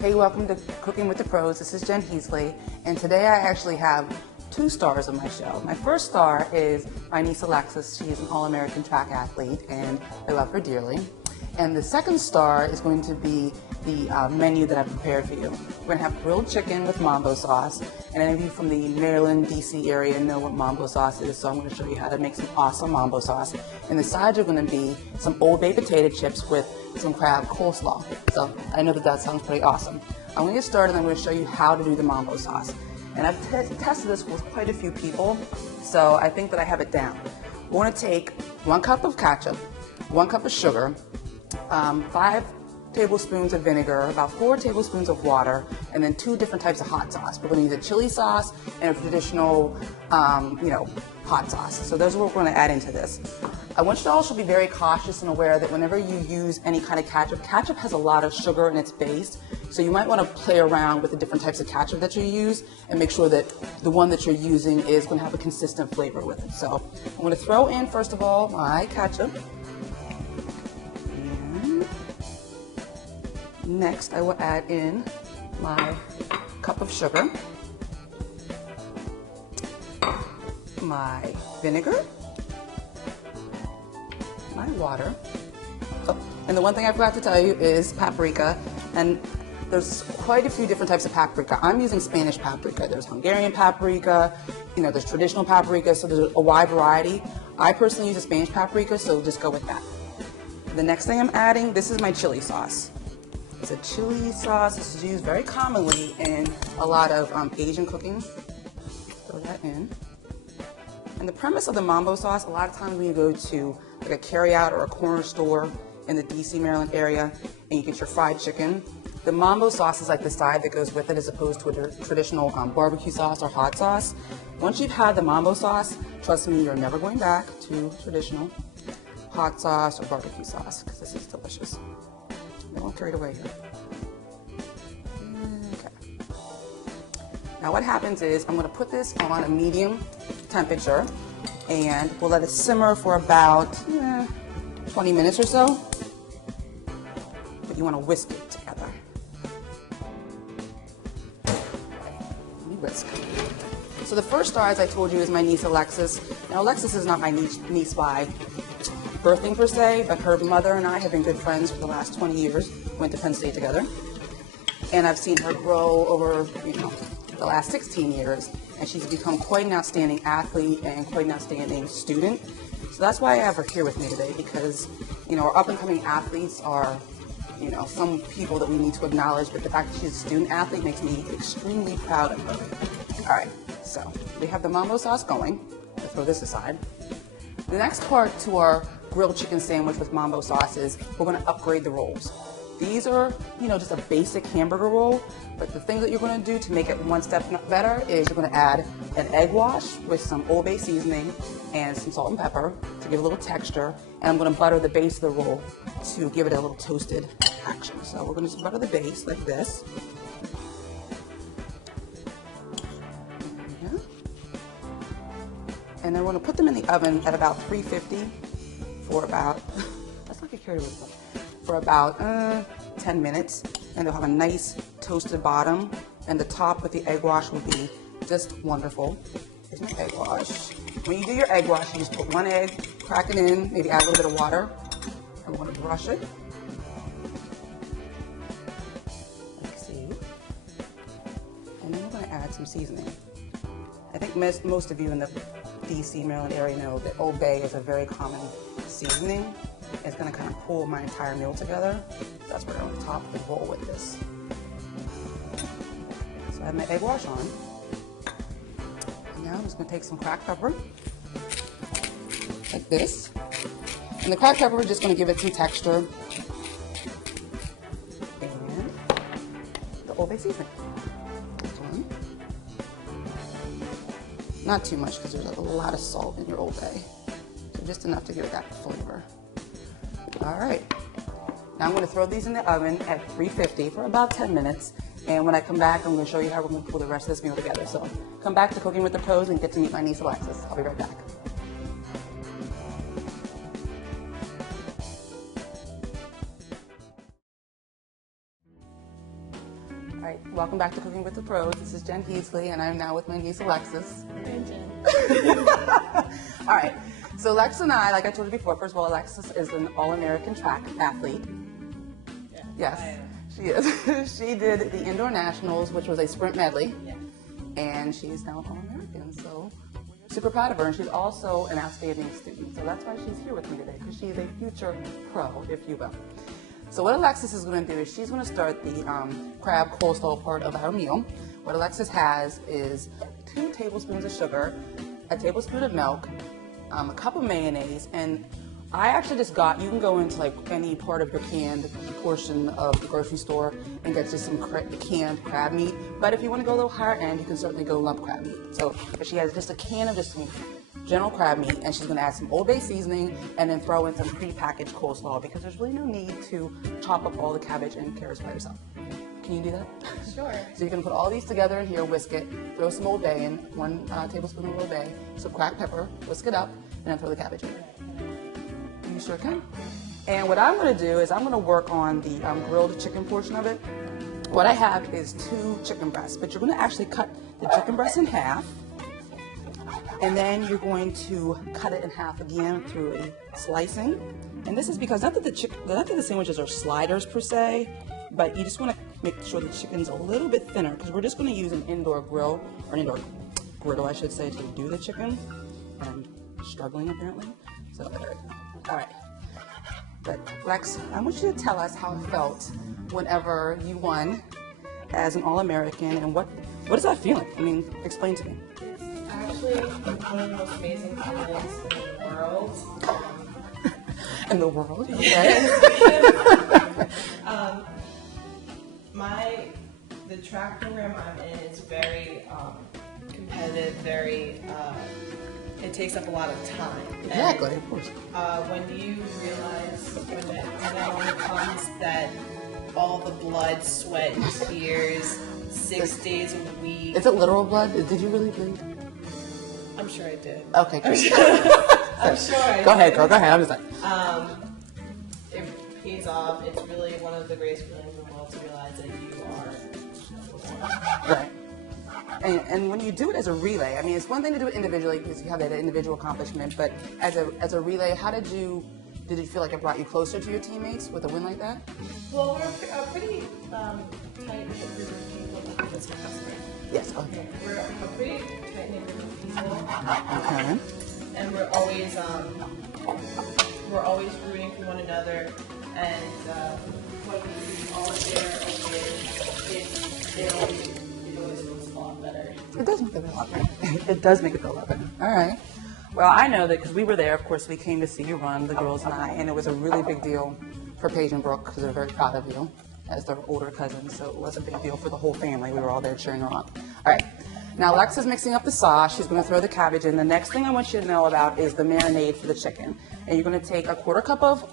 Hey, welcome to Cooking with the Pros. This is Jen Heasley, and today I actually have 2 stars on my show. My first star is my niece Alexis. She's an All-American track athlete, and I love her dearly. And the second star is going to be the menu that I've prepared for you. We're going to have grilled chicken with mambo sauce, and any of you from the Maryland, D.C. area know what mambo sauce is, so I'm going to show you how to make some awesome mambo sauce. And the sides are going to be some Old Bay potato chips with some crab coleslaw. So I know that sounds pretty awesome. I'm going to get started and I'm going to show you how to do the mambo sauce. And I've tested this with quite a few people, so I think that I have it down. We're going to take 1 cup of ketchup, 1 cup of sugar, 5 tablespoons of vinegar, about 4 tablespoons of water, and then 2 different types of hot sauce. We're going to use a chili sauce and a traditional, hot sauce. So those are what we're going to add into this. I want you all to be very cautious and aware that whenever you use any kind of ketchup has a lot of sugar in its base. So you might want to play around with the different types of ketchup that you use and make sure that the one that you're using is going to have a consistent flavor with it. So I'm going to throw in, first of all, my ketchup. Next, I will add in my cup of sugar, my vinegar, my water. Oh, and the one thing I forgot to tell you is paprika. And there's quite a few different types of paprika. I'm using Spanish paprika. There's Hungarian paprika, there's traditional paprika, so there's a wide variety. I personally use a Spanish paprika, so just go with that. The next thing I'm adding, this is my chili sauce. It's a chili sauce. This is used very commonly in a lot of Asian cooking. Throw that in. And the premise of the mambo sauce, a lot of times when you go to like a carryout or a corner store in the DC, Maryland area, and you get your fried chicken, the mambo sauce is like the side that goes with it as opposed to a traditional barbecue sauce or hot sauce. Once you've had the mambo sauce, trust me, you're never going back to traditional hot sauce or barbecue sauce because this is delicious. I won't carry it away here. Okay. Now what happens is I'm going to put this on a medium temperature and we'll let it simmer for about 20 minutes or so. But you want to whisk it together. Let me whisk. So the first star, as I told you, is my niece Alexis. Now Alexis is not my niece by birthing per se, but her mother and I have been good friends for the last 20 years. We went to Penn State together. And I've seen her grow over, the last 16 years. And she's become quite an outstanding athlete and quite an outstanding student. So that's why I have her here with me today, because, our up-and-coming athletes are, some people that we need to acknowledge, but the fact that she's a student athlete makes me extremely proud of her. All right, so we have the mambo sauce going. Let's throw this aside. The next part to our grilled chicken sandwich with mambo sauce is we're going to upgrade the rolls. These are, just a basic hamburger roll, but the thing that you're going to do to make it one step better is you're going to add an egg wash with some Old Bay seasoning and some salt and pepper to give a little texture, and I'm going to butter the base of the roll to give it a little toasted action. So we're going to just butter the base like this. And then we're going to put them in the oven at about 350 for about, let's not get carried away, for about 10 minutes. And they'll have a nice toasted bottom. And the top with the egg wash will be just wonderful. Here's my egg wash. When you do your egg wash, you just put 1 egg, crack it in, maybe add a little bit of water. And we're going to brush it. Let's see. And then we're going to add some seasoning. I think most of you in the DC, Maryland area know that Old Bay is a very common seasoning. It's going to kind of pull my entire meal together. That's where I'm going to top the roll with this. So I have my egg wash on. And now I'm just going to take some cracked pepper, like this. And the cracked pepper is just going to give it some texture. And the Old Bay seasoning. Not too much because there's a lot of salt in your Old Bay. So just enough to give it that flavor. All right. Now I'm going to throw these in the oven at 350 for about 10 minutes. And when I come back, I'm going to show you how we're going to pull the rest of this meal together. So come back to Cooking with the Pros and get to meet my niece Alexis. I'll be right back. right, welcome back to Cooking with the Pros. This is Jen Heasley, and I'm now with my niece Alexis. Hey, Jen. All right, so Alexis and I, like I told you before, first of all, Alexis is an All-American track athlete. Yeah, Yes, she is. She did the Indoor Nationals, which was a sprint medley, Yeah. and she's now an All-American, so we're super proud of her. And she's also an outstanding student, so that's why she's here with me today, because she's a future pro, if you will. So what Alexis is going to do is she's going to start the crab coleslaw part of our meal. What Alexis has is 2 tablespoons of sugar, a tablespoon of milk, a cup of mayonnaise, and I actually just got, you can go into like any part of your canned portion of the grocery store and get just some canned crab meat. But if you want to go a little higher end, you can certainly go lump crab meat. So but she has just a can of just some general crab meat, and she's going to add some Old Bay seasoning and then throw in some pre-packaged coleslaw, because there's really no need to chop up all the cabbage and carrots by yourself. Can you do that? Sure. So you can put all these together in here, whisk it, throw some Old Bay in, 1 tablespoon of Old Bay, some cracked pepper, whisk it up, and then throw the cabbage in. You sure can. And what I'm going to do is I'm going to work on the grilled chicken portion of it. What I have is 2 chicken breasts, but you're going to actually cut the chicken breast in half. And then you're going to cut it in half again through a slicing. And this is because not that the sandwiches are sliders per se, but you just want to make sure the chicken's a little bit thinner, because we're just going to use an indoor grill, or an indoor griddle, I should say, to do the chicken. I'm struggling apparently. So there we go. All right. But Lex, I want you to tell us how it felt whenever you won as an All-American, and what is that feeling? I mean, explain to me. Actually, one of the most amazing feelings in the world. In the world? Okay. The track program I'm in is very competitive, it takes up a lot of time. Exactly, And, of course. when you realize when that moment comes that all the blood, sweat, and tears, 6 days a week. Is it literal blood? Did you really bleed? I'm sure I did. Okay, good. I'm sure I did. Go ahead, girl. Go ahead. I'm just like. It pays off. It's really one of the greatest feelings in the world to realize that you are. Right. And when you do it as a relay, I mean, it's one thing to do it individually because you have that individual accomplishment, but as a relay, did you feel like it brought you closer to your teammates with a win like that? Well, we're a pretty tight-knit group of people. That's my husband. Yes, go ahead. We're a pretty tight-knit group of people. Okay. And we're always rooting for one another, and when we all share a win, it always feels a lot better. It does make it feel a lot better. It does make it feel a lot better. All right. Well, I know that because we were there. Of course, we came to see you run, the girls and I, and it was a really big deal for Paige and Brooke because they're very proud of you as their older cousins. So it was a big deal for the whole family. We were all there cheering her on. All right. Now, Alexa's mixing up the sauce. She's going to throw the cabbage in. The next thing I want you to know about is the marinade for the chicken. And you're going to take a 1/4 cup of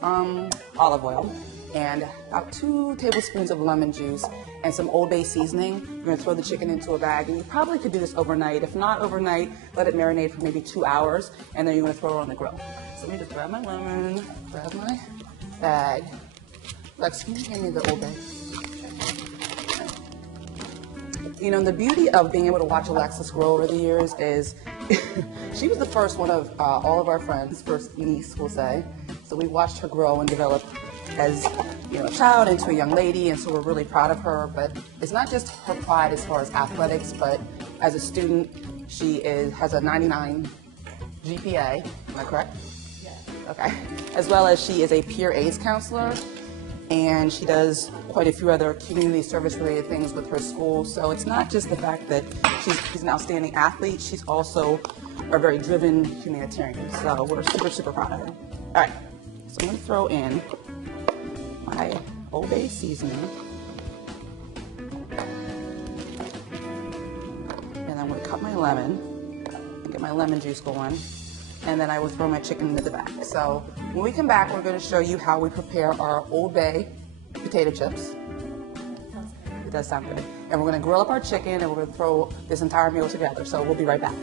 olive oil and about 2 tablespoons of lemon juice and some Old Bay seasoning. You're going to throw the chicken into a bag. And you probably could do this overnight. If not overnight, let it marinate for maybe 2 hours. And then you're going to throw it on the grill. So let me just grab my lemon, grab my bag. Lex, can you hand me the Old Bay? You know, the beauty of being able to watch Alexis grow over the years is she was the first one of all of our friends, first niece, we'll say. So we watched her grow and develop as, you know, a child into a young lady, and so we're really proud of her. But it's not just her pride as far as athletics, but as a student, she has a 99 GPA. Am I correct? Yes. Okay. As well as she is a peer AIDS counselor, and she does quite a few other community service-related things with her school. So it's not just the fact that she's an outstanding athlete, she's also a very driven humanitarian. So we're super, super proud of her. All right, so I'm gonna throw in my Old Bay seasoning. And I'm gonna cut my lemon and get my lemon juice going. And then I will throw my chicken into the bag. So when we come back, we're going to show you how we prepare our Old Bay potato chips. It does sound good. And we're going to grill up our chicken, and we're going to throw this entire meal together. So we'll be right back.